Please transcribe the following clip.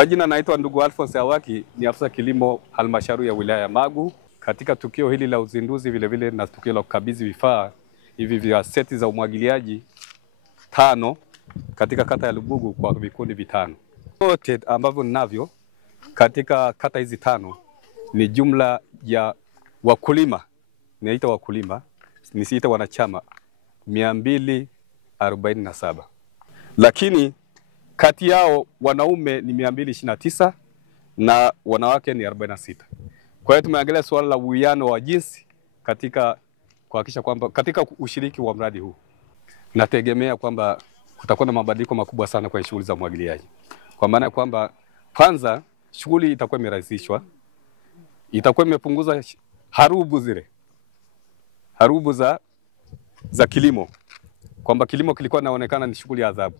Kwa jina naitwa ndugu Alphonse Awaki, ni afisa kilimo halmashauri ya wilaya ya Magu. Katika tukio hili la uzinduzi vile na tukio la kukabidhi vifaa hivi vya seti za umwagiliaji 5 katika kata ya Lubugu kwa vikundi vitano. Wote ambavyo ninavyo katika kata hizi 5 ni jumla ya wakulima, naita wakulima, nisiita wanachama 247. Lakini kati yao wanaume ni 229 na wanawake ni 46. Kwa hiyo tumeangalia suala la uwiano wa jinsi katika kuhakikisha kwamba katika ushiriki wa mradi huu. Nategemea kwamba kutakuwa na mabadiliko makubwa sana kwenye shughuli za umwagiliaji. Kwa maana kwamba kwanza shughuli itakuwa imerahisishwa, itakuwa imepunguza harubu za kilimo. Kwamba kilimo kilikuwa inaonekana ni shughuli ya adhabu.